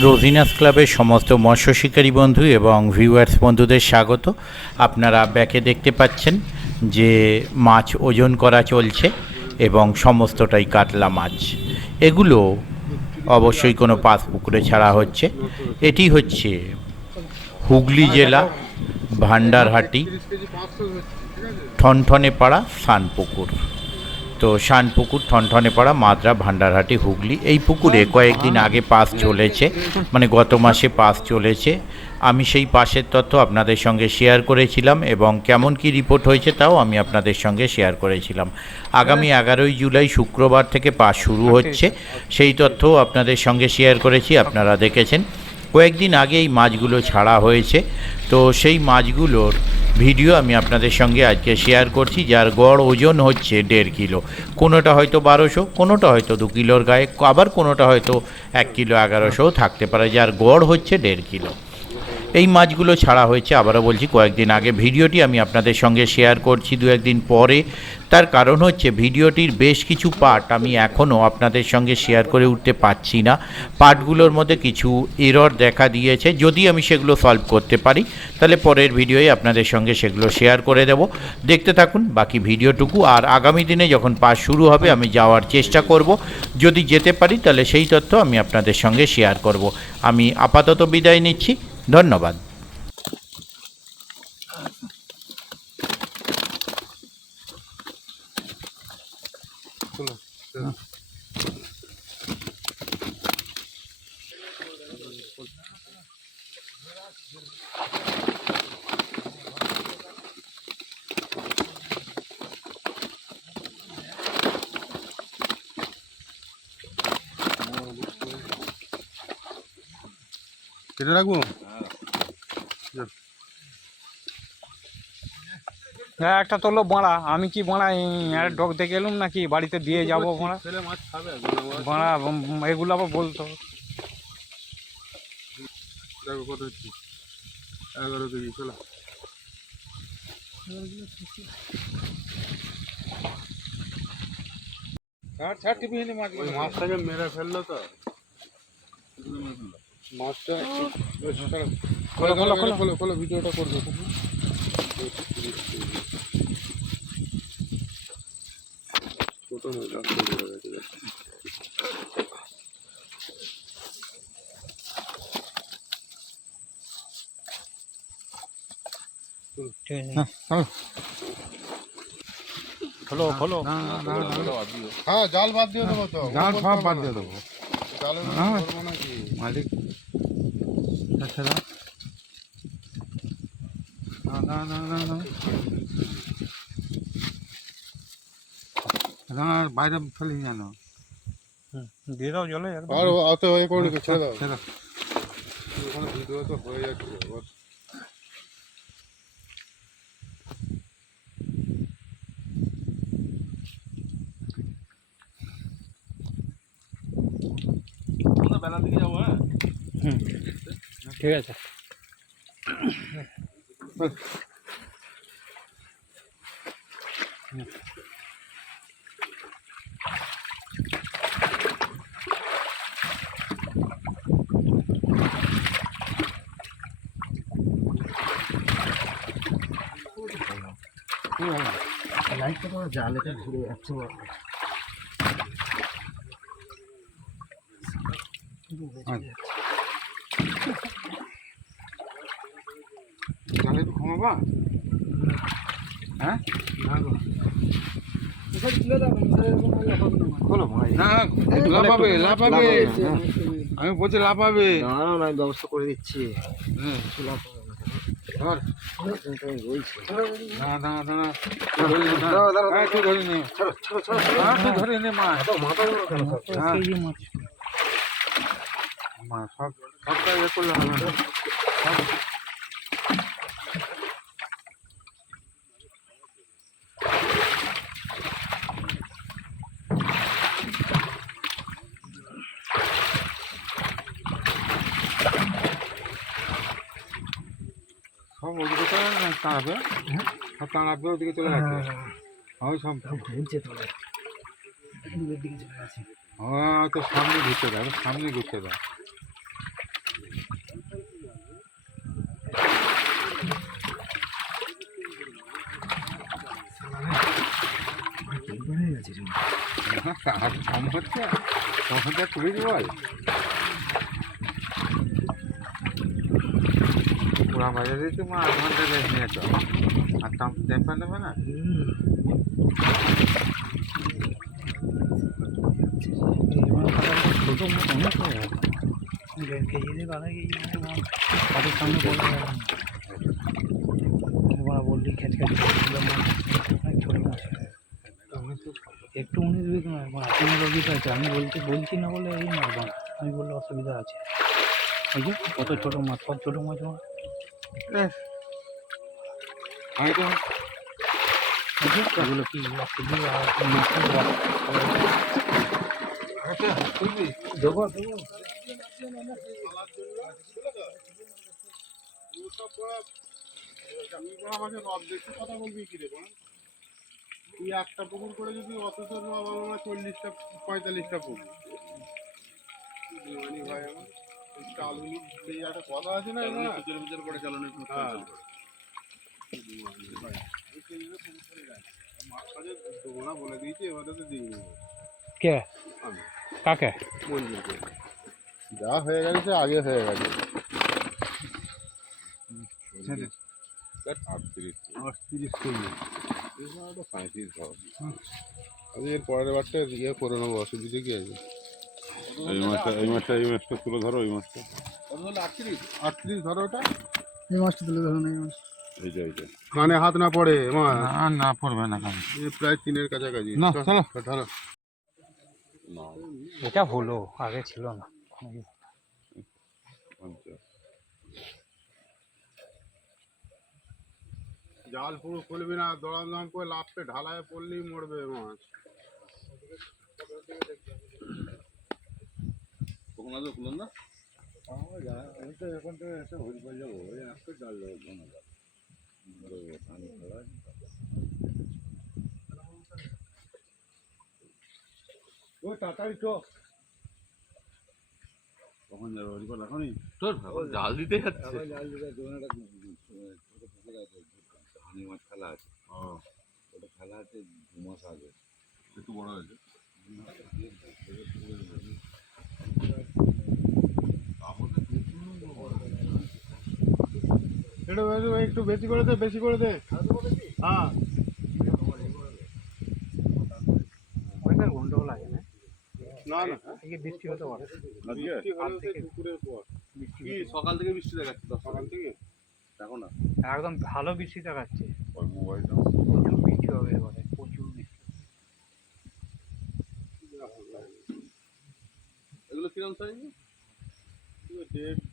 রোজিনাস ক্লাবের সমস্ত মৎস্য শিকারী বন্ধু এবং ভিউয়ার্স বন্ধুদের স্বাগত। আপনারা ব্যাকে দেখতে পাচ্ছেন যে মাছ ওজন করা চলছে এবং সমস্তটাই কাতলা মাছ। এগুলো অবশ্যই কোনো পাস পুকুরে ছাড়া হচ্ছে। এটি হচ্ছে হুগলি জেলা ভান্ডারহাটি ঠনঠনেপাড়া শানপুকুর। তো শানপুকুর ঠনঠনেপাড়া মাদ্রা ভান্ডারহাটি হুগলি। এই পুকুরে কয়েকদিন আগে পাস চলেছে, মানে গত মাসে পাস চলেছে। আমি সেই পাসের তথ্য আপনাদের সঙ্গে শেয়ার করেছিলাম এবং কেমন কি রিপোর্ট হয়েছে তাও আমি আপনাদের সঙ্গে শেয়ার করেছিলাম। আগামী 11ই জুলাই শুক্রবার থেকে পাস শুরু হচ্ছে, সেই তথ্যও আপনাদের সঙ্গে শেয়ার করেছি, আপনারা দেখেছেন। কয়েকদিন আগে এই মাছগুলো ছাড়া হয়েছে, তো সেই মাছগুলোর ভিডিও আমি আপনাদের সঙ্গে আজকে শেয়ার করছি, যার গড় ওজন হচ্ছে 1.5 কিলো। কোনোটা হয়তো 1200, কোনোটা হয়তো 2 কিলোর গায়ে, আবার কোনোটা হয়তো 1 কিলো 1100 থাকতে পারে, যার গড় হচ্ছে 1.5 কিলো। এই মাছগুলো ছাড়া হয়েছে, আবারও বলছি, কয়েকদিন আগে। ভিডিওটি আমি আপনাদের সঙ্গে শেয়ার করছি 2-1 দিন পরে। তার কারণ হচ্ছে ভিডিওটির বেশ কিছু পার্ট আমি এখনও আপনাদের সঙ্গে শেয়ার করে উঠতে পারছি না। পার্টগুলোর মধ্যে কিছু এরর দেখা দিয়েছে। যদি আমি সেগুলো সলভ করতে পারি তাহলে পরের ভিডিওয়ে আপনাদের সঙ্গে সেগুলো শেয়ার করে দেব। দেখতে থাকুন বাকি ভিডিওটুকু। আর আগামী দিনে যখন পাস শুরু হবে আমি যাওয়ার চেষ্টা করব। যদি যেতে পারি তাহলে সেই তথ্য আমি আপনাদের সঙ্গে শেয়ার করব। আমি আপাতত বিদায় নিচ্ছি, ধন্যবাদ। কেটে রাখবো। হ্যাঁ, একটা তোলো বাঁড়া। আমি কি বাঁড়া ডগ দেখে এলুম নাকি বাড়িতে দিয়ে যাবো বাঁড়া? মাছ খাবে বাঁড়া এগুলো আবার বলতো। দেখো কত হচ্ছে, 11 কেজি। চলো ছাড় টিপি মাছ, মাছটাকে মেরে ফেললো তো মাছটা। খোলো খোলো খোলো খোলো খোলো, ভিডিওটা করবে। ছোট খোলো খোলো। হ্যাঁ, জাল বাদ দিয়ে দেবো তো, জাল সব বাদ দিয়ে দেবো। জালের করবো নাকি মালিক আচ্ছা না না না না না না, বাইরে ফেলি জানো। দিয়ে দাও জলে। আর অত হয়ে করে ছেড়ে দাও। ছেড়ে ওখানে ভিডিও তো হয়ে যাচ্ছে। বেলা দিকে যাবো। হ্যাঁ, ঠিক আছে। লাইটটা তো জালেতে ঘুরে যাচ্ছে। জালে একটু ঘুমাবা? হ্যাঁ, খোলো ভাই। না, লাফাবে লাফাবে। আমি বলছি লাফাবে। দাঁড়াও না, আমি ব্যবস্থা করে দিচ্ছি। ধর। না না না না, তুই ধরে নে। তুই ধরে নে মাছ। মাছ সবটা ইয়ে করলে হবে না। সব ওদিকে তাড়াবে, সব তাড়াবে ওদিকে চলে যাচ্ছে। হয় সব ঘুরছে তো, দূরের দিকে চলে গেছে। তো সামনে ঘুরতে দেয়, সামনে ঘুরতে দেয়। না তার কম হচ্ছে কমটা করে বল পুরা বাজারে তোমার 8 ঘন্টা রেস্ট নিয়েছ আর টেম্পার নেবে না ছোট মতো অনেক হয়ে গেছে 1.5 কেজি থেকে 2.5 কেজি তাদের সামনে বলা যায় না ওরা বললি খেচ খেচ অনেক ছোট মাছ একটু 19 নয় কোনো অসুবিধা আছে আমি বলছি না বলে এই মারব না আমি বললে অসুবিধা আছে এই যে কত ছোট মাছ সব ছোট মাছ আমার আমি তো এগুলো কি 1 কেজি আর মাছটা দেবো কথা বলবি কি রে তুই একটা পুকুর করে যদি অথচ 40টা 45টা পুকুর ভাই আমার চালুনি সেই একটা কথা আছে না বিচার করে চালানো মাছ কাজে দেবো না বলে দিয়েছি এবারে তো দিয়ে নেবো কে কাকে মঞ্জুরকে যা হয়ে গেছে আগে হয়ে গেছে 38 কেজি আমি এর পরের বারটা ইয়ে করে নেবো অসুবিধা কি আছে এই মাছটা তুলে ধরো এই মাছটা 38 ধরো ওটা এই মাছটা তুলে ধরুন এই মাছ এইটা কানে হাত না পড়ে মাছ না না পড়বে না কেন এ প্রায় 3-এর কাছাকাছি না, চলো। ধরো এটা হলো আগে ছিল না জাল পুরো খুলবি না দড়াম করে লাফতে ঢালায় পড়লেই মরবে মাছ কখন আসবে খুলুন না আমি তো এখন তো এসে হরি পাই যাবো ওই আজকে জাল যাবো ও তাড়াতাড়ি চ কখন যাবে হরিপাল এখনই তোর জাল দিতে যাচ্ছে জাল দিতে একটা ছোট পুকুর আছে হানি মাছ খেলা আছে ওটা খেলা আছে 2 মাস আগে একটু বড় হয়েছে একটু বেশি করে দে হ্যাঁ ওইটার গন্ডগোল আছে না না না এই বৃষ্টি হতে পারে পুকুরের পর কি সকাল থেকে বৃষ্টি দেখাচ্ছে সকাল থেকে দেখো না একদম ভালো বৃষ্টি দেখাচ্ছে ওই মোবাইলটা প্রচুর বৃষ্টি হবে এবারে প্রচুর বৃষ্টি এগুলো কিরম সাইজ 1.5